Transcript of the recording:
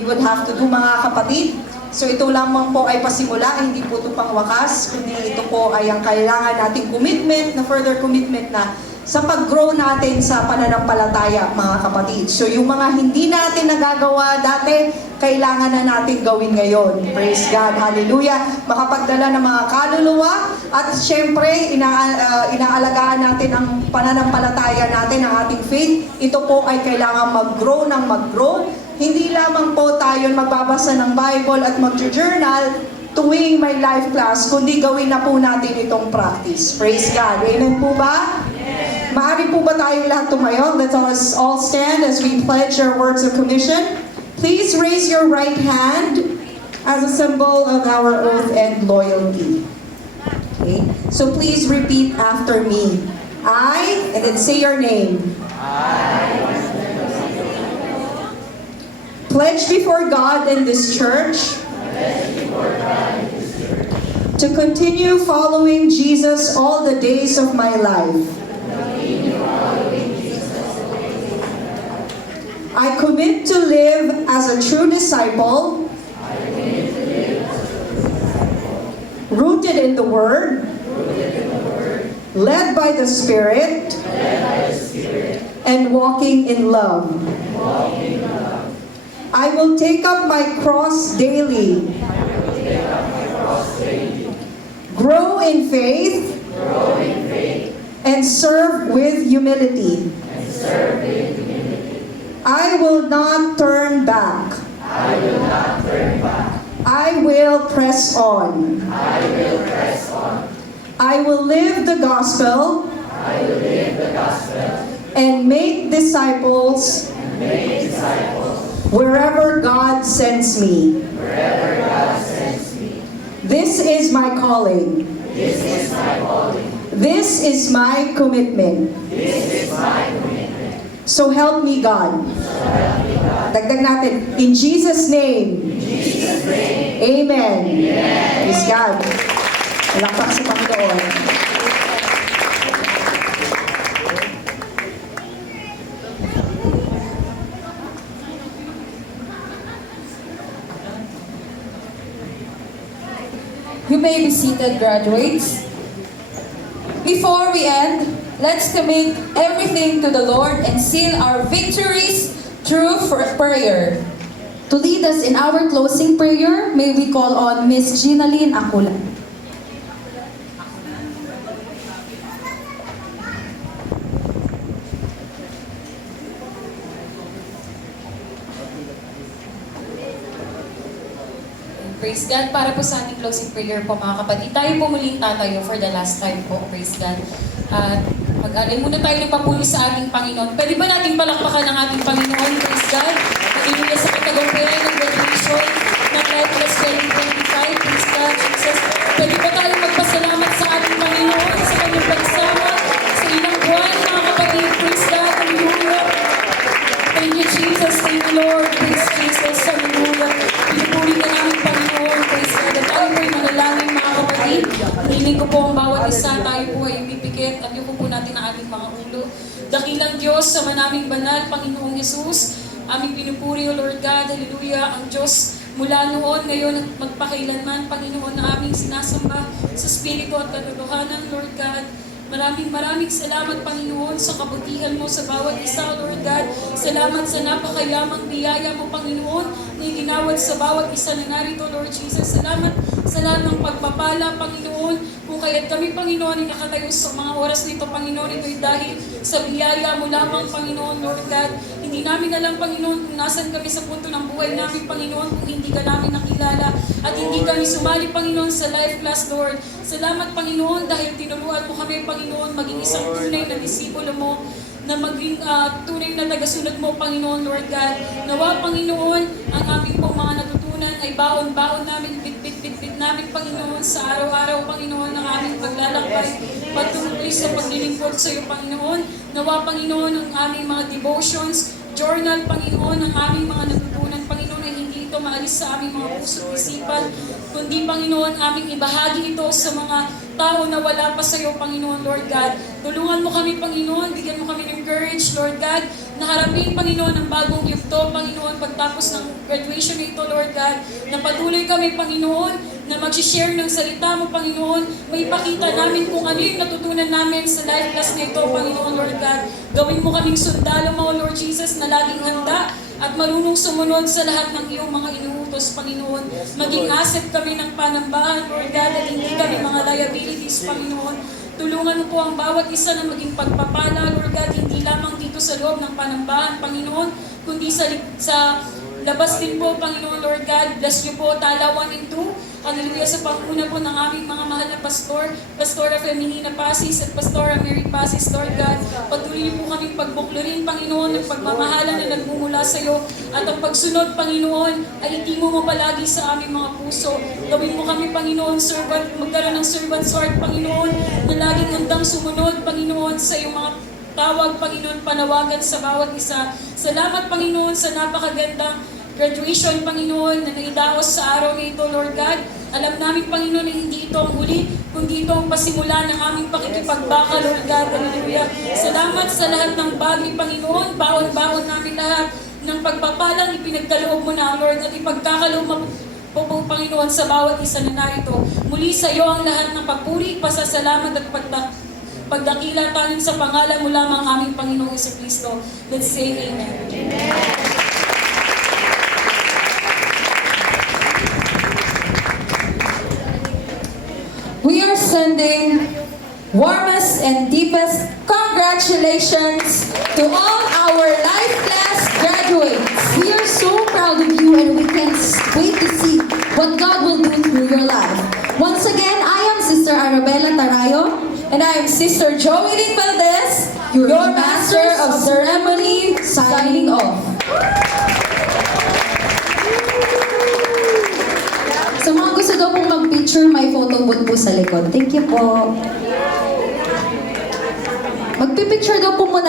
we would have to do, mga kapatid. So ito lamang po ay pasimula, hindi po ito pang wakas, kundi ito po ay ang kailangan nating commitment, na further commitment na sa pag-grow natin sa pananampalataya, mga kapatid. So yung mga hindi natin nagagawa dati, kailangan na natin gawin ngayon. Praise God, hallelujah. Makapagdala ng mga kaluluwa at syempre, inaalagaan natin ang pananampalataya natin, ang ating faith. Ito po ay kailangan mag-grow ng mag-grow. Hindi lamang po tayo magbabasa ng Bible at mag-journal tuwing may life class, kundi gawin na po natin itong practice. Praise God. Amen po ba? Maaari po ba tayong lahat tumayo? Let us all stand as we pledge our words of commission. Please raise your right hand as a symbol of our oath and loyalty. Okay? So please repeat after me. I, and then say your name. Pledge before God and this church to continue following Jesus all the days of my life. I commit to live as a true disciple, rooted in the Word, led by the Spirit, and walking in love. I will take up my cross daily, grow in faith, and serve with humility. I will not turn back. I will press on. I will live the gospel and make disciples wherever God sends me. This is my calling. This is my commitment. So help me God. Dagdag natin, in Jesus' name. Amen. Praise God. Malakpak sa Panginoon. You may be seated, graduates. Before we end, let's commit everything to the Lord and seal our victories through prayer. To lead us in our closing prayer, may we call on Miss Ginaline Acula. Praise God. Para po sa ating closing prayer po, mga kapatid, tayo po muling tatayo for the last time po. Praise God. At mag-alay muna tayo ng papuri sa ating Panginoon. Pwede ba nating palakpakan ang ating Panginoon? Praise God. Pag-inuya sa katagumpayan ng graduation ng Life Plus 2025. Praise God, Jesus. Pwede ba tayo magpasalamat sa ating Panginoon sa kanyang pagsama sa ilang buwan, mga kapatid? Praise God. Hallelujah. Thank you, Jesus. Thank you, Lord. Praise Jesus. Hallelujah. Pinupuri ka namin, Panginoon. Praise God. At tayo po'y manalangin, mga kapatid. Hiling ko po ang bawat isa. Tayo po ay pipikit. At yuko po natin ang ating mga ulo. Dakilang Diyos, sa manaming banal, Panginoong Jesus. Aming pinupuri, O Lord God. Hallelujah. Ang Diyos mula noon, ngayon at magpakailanman, Panginoon, na aming sinasamba sa Espiritu at katotohanan, Lord God. Maraming salamat, Panginoon, sa kabutihan mo sa bawat isa, Lord God. Salamat sa napakayamang biyaya mo, Panginoon, na iginawad sa bawat isa na narito, Lord Jesus. Salamat sa lahat ng pagpapala, Panginoon. Kung kaya't kami, Panginoon, ay nakatayo sa mga oras nito, Panginoon, ito'y dahil sa biyaya mo lamang, Panginoon, Lord God. Hindi namin alam, Panginoon, kung nasan kami sa punto ng buhay namin, Panginoon, kung hindi ka namin nakilala at hindi kami sumali, Panginoon, sa Life Class, Lord. Salamat, Panginoon, dahil tinuruan mo kami, Panginoon, maging isang tunay na disipulo mo, na maging tunay na tagasunod mo, Panginoon, Lord God. Nawa, Panginoon, ang aming pong mga natutunan ay baon-baon namin, bit-bit namin, Panginoon, sa araw-araw, Panginoon, ng aming paglalakbay, patuloy sa paglilingkod sa iyo, Panginoon. Nawa, Panginoon, ang aming mga devotions, journal, Panginoon, ang aming mga natutunan, Panginoon, ay hindi ito maalis sa aming mga puso at isipan, kundi, Panginoon, aming ibahagi ito sa mga tao na wala pa sa iyo, Panginoon, Lord God. Tulungan mo kami, Panginoon, bigyan mo kami ng courage, Lord God, na harapin, Panginoon, ang bagong yugto, Panginoon, pagtapos ng graduation na ito, Lord God, na patuloy kami, Panginoon, na mag-share ng salita mo, Panginoon. May ipakita namin kung ano yung natutunan namin sa life class na ito, Panginoon, Lord God. Gawin mo kaming sundalo mo, Lord Jesus, na laging handa at marunong sumunod sa lahat ng iyong mga inuutos, Panginoon. Maging asset kami ng panambahan, Lord God, at hindi kami mga liabilities, Panginoon. Tulungan mo po ang bawat isa na maging pagpapala, Lord God, hindi lamang dito sa loob ng panambahan, Panginoon, kundi sa labas din po, Panginoon, Lord God. Bless niyo po, Tala 1 and 2. Hallelujah, sa panguna po ng aming mga mahal na pastor, Pastora Feminina Pasis at Pastora Mary Pasis, Lord God. Patuloy niyo po kaming pagbuklurin, Panginoon, ng pagmamahalan na nagmumula sa iyo. At ang pagsunod, Panginoon, ay itimo mo palagi sa aming mga puso. Gawin mo kami, Panginoon, servant, magkaroon ng servant's heart, Panginoon, na laging handang sumunod, Panginoon, sa iyong mga tawag, Panginoon, panawagan sa bawat isa. Salamat, Panginoon, sa napakagandang graduation, Panginoon, na naidaos sa araw na ito, Lord God. Alam namin, Panginoon, na hindi ito ang huli, kundi ito ang pasimula ng aming pakikipagbaka, Lord God. Hallelujah. Salamat sa lahat ng bagay, Panginoon. Baon-baon namin lahat ng pagpapalang ipinagkaloob mo na, Lord, at ipagkakaloob mo po, Panginoon, sa bawat isa na narito. Muli sa iyo ang lahat ng papuri, pasasalamat at pagdakila tanin sa pangalan mo lamang aming Panginoong Jesucristo. Let's say Amen. We are sending warmest and deepest congratulations to all our life class graduates. We are so proud of you and we can't wait to see what God will do through your life. Once again, I am Sister Arabella Tarayo. And I am Sister Joey Valdez, Your your Master of Ceremony, signing off. Sa mga gusto daw pong mag-picture, may photo booth po sa likod. Thank you po. Magpipicture daw po muna